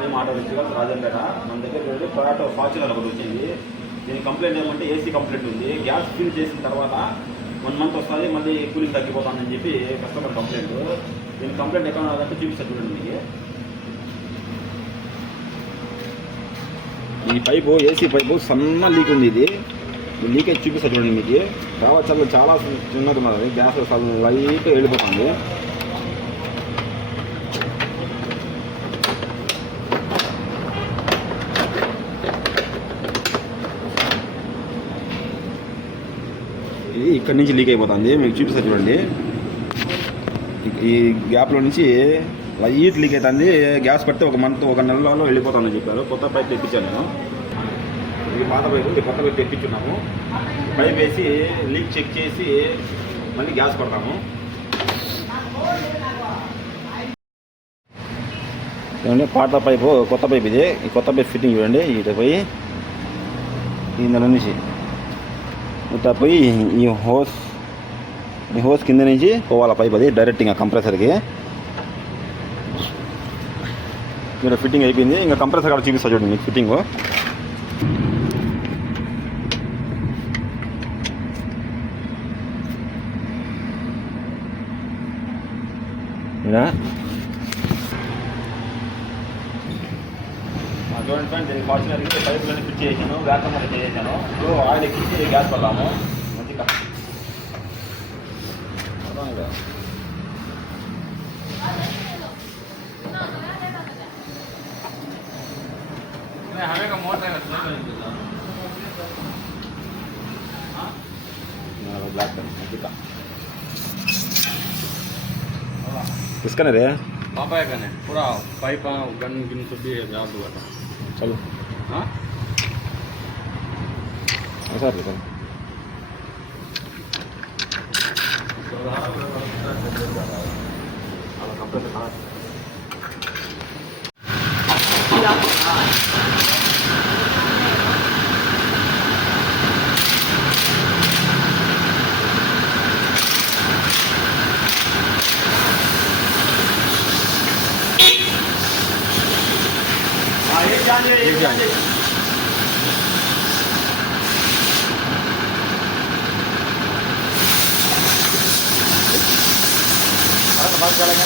మాది auto rickshaw Rajampet. మన దగ్గర టొరాటో ఫార్చునర్ ఒకటి వచ్చింది. దీని కంప్లైంట్ ఏమంటే ఏసీ కంప్లైంట్ ఉంది. గ్యాస్ ఫిల్ చేసిన తర్వాత 1 మంత్ వస్తుంది, మళ్ళీ కూలింగ్ తగ్గిపోతుందని చెప్పి కస్టమర్ కంప్లైంట్. దీని కంప్లైంట్ ఎక్కడ ఉన్నదంటే చూపిస్తాను చూడండి మీకు. ఈ పైపు ఏసీ పైపు సన్న లీక్ ఉంది. ఇది లీకేజ్ చూపిస్తా చూడండి మీకు. రావచ్చు చాలా చిన్నది ఉన్నది. గ్యాస్ లైట్ వెళ్ళిపోతుంది. ఇది ఇక్కడి నుంచి లీక్ అయిపోతుంది. మీకు చూపిస్తా చూడండి. ఈ గ్యాప్లో నుంచి లైట్ లీక్ అవుతుంది. గ్యాస్ పడితే 1 మంత్ 1 నెలలో వెళ్ళిపోతుందని చెప్పారు. కొత్త పైప్ తెప్పించాను నేను. ఇది పాత పైపు, ఇది కొత్త పైపు తెప్పించున్నాము. పైప్ వేసి లీక్ చెక్ చేసి మళ్ళీ గ్యాస్ పడతాము. చూడండి పాత పైపు, కొత్త పైప్ ఇది. ఈ కొత్త పైప్ ఫిట్టింగ్ చూడండి. ఇటు పోయి ఈ నెల నుంచి ఇట్లా పోయి ఈ హోస్ కింద నుంచి పోవాలి పైప్. అది డైరెక్ట్ ఇంకా కంప్రెసర్కి. ఇక్కడ ఫిట్టింగ్ అయిపోయింది. ఇంకా కంప్రెసర్ కూడా చూపిస్తా చూడండి మీకు ఫిట్టింగ్. చూడండి ఫ్రెండ్, దీనికి ఫార్చునర్కి పైపులన్నీ ఫిట్ చేసాను, వ్యాసం అనేది చేసాను. ఇప్పుడు ఆయిల్ ఎక్కించి గ్యాస్ పడదాము. మంచిగా ब्लैक किसका नहीं रे पापा का नहीं पूरा पाइप गन गिन सब भी है आप लोग चलो हाँ ऐसा चलो बात करेंगे